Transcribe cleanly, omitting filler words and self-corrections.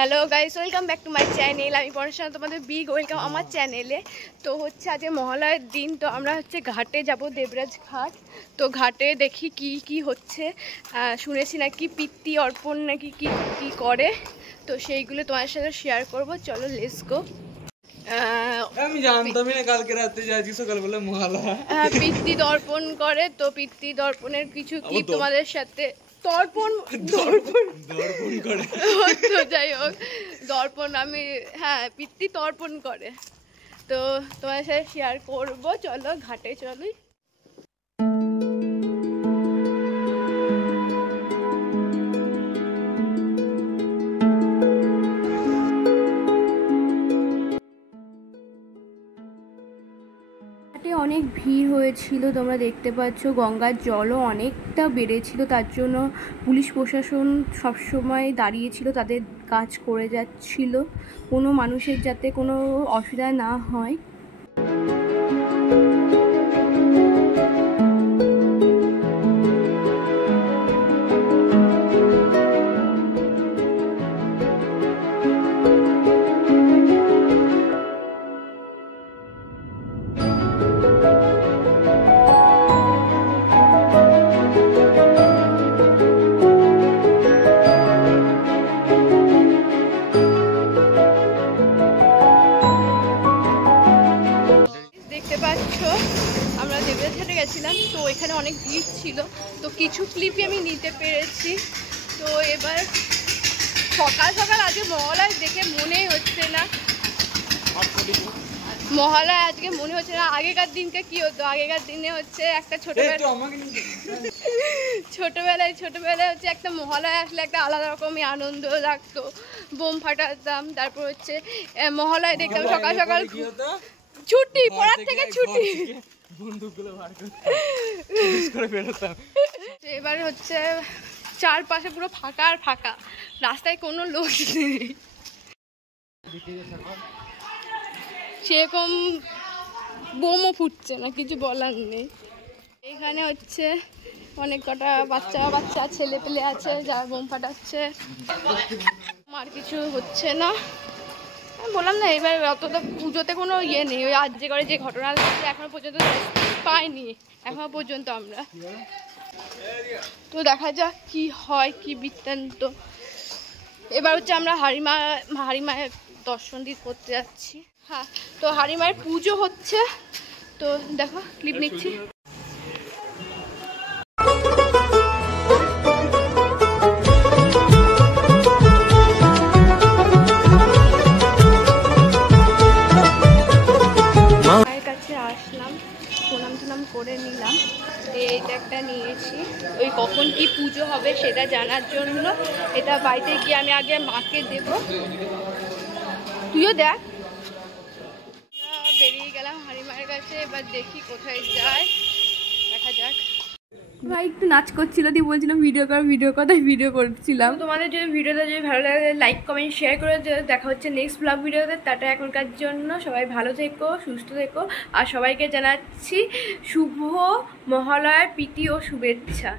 Hello guys, welcome back to my channel. আমি পড়াশোনা তোমাদের বিগ ওয়েলকাম আমার চ্যানেলে। তো হচ্ছে আজকে মহালয়ার দিন, তো আমরা হচ্ছে ঘাটে যাব, দেবরাজ ঘাট। তো ঘাটে দেখি কি কি হচ্ছে, শুনেছি নাকি পিতৃ অর্পণ নাকি কি কি করে, তো সেইগুলো তোমার সাথে শেয়ার করব। চলো লেটস গো। আমি জানতাম না কালকে রাতে যাচ্ছি সকালবেলা মহালয়া। পিতৃ দর্পণ করে, তো পিতৃ দর্পণের কিছু ক্লিপ তোমাদের সাথে দর্পণ করে তো যাই হোক, দর্পণ আমি পিতৃ তর্পণ করে, তো তোমার সাথে শেয়ার করবো। চলো ঘাটে চলি। অনেক ভিড় হয়েছিল, তোমরা দেখতে পাচ্ছ। গঙ্গার জলও অনেকটা বেড়েছিল, তার জন্য পুলিশ প্রশাসন সবসময় দাঁড়িয়েছিল, তাদের কাজ করে যাচ্ছিল কোনো মানুষের যাতে কোনো অসুবিধা না হয়। আমরা দেবরাজ ঘাটে গেছিলাম, তো এখানে অনেক ভিড় ছিল, তো কিছু ক্লিপই আমি নিতে পেরেছি। তো এবার সকাল সকাল আজকে মহালয়া দেখে মনেই হচ্ছে না, মহালয়া আজকে মনে হচ্ছে না। আগেকার দিনকে কি হতো, আগেকার দিনে হচ্ছে একটা ছোটবেলায় হচ্ছে একটা মহালয়া আসলে একটা আলাদা রকমের আনন্দ লাগতো, বোম ফাটাতাম, তারপর হচ্ছে মহালয়া দেখতাম সকাল সকাল ছুটি, পড়ার থেকে ছুটি, বন্দুকগুলো বার করে বেরোতাম। এবার হচ্ছে চারপাশে পুরো ফাঁকা আর ফাঁকা, রাস্তায় কোনো লোক নেই, সেরকম বোমও ফুটছে না, কিছু বলার নেই। এখানে হচ্ছে অনেক কটা বাচ্চা ছেলে পেলে আছে যারা বোম ফাটাচ্ছে, আর কিছু হচ্ছে না। বললাম না, এবার অতটা পুজোতে কোনো ইয়ে নেই, ওই আজ যে করে যে ঘটনা এখনো পর্যন্ত পাইনি এখনো পর্যন্ত আমরা। তো দেখা যাক কি হয়, কি বৃত্তান্ত। এবার হচ্ছে আমরা হাড়িমায়ের দর্শন করতে যাচ্ছি। হ্যাঁ, তো হাড়িমায়ের পুজো হচ্ছে, তো দেখো ক্লিপ নিচ্ছি। আসলাম, প্রণাম করে নিলাম, এইটা একটা নিয়েছি, ওই কখন কি পুজো হবে সেটা জানার জন্য। এটা বাড়িতে গিয়ে আমি আগে মাকে দেব। তুইও দেখ। বেরিয়ে গেলাম হাড়িমায়ের কাছে, এবার দেখি কোথায় যায়, দেখা যাক। ভাই একটু নাচ করছিল, দিয়ে বলছিলাম ভিডিও কর, তাই ভিডিও করছিলাম। তোমাদের যদি ভিডিওটা ভালো লাগে লাইক কমেন্ট শেয়ার করে, দেখা হচ্ছে নেক্সট ব্লগ ভিডিওতে। টাটা এখনকার জন্য, সবাই ভালো থেকো, সুস্থ থেকো, আর সবাইকে জানাচ্ছি শুভ মহালয়ার প্রীতি ও শুভেচ্ছা।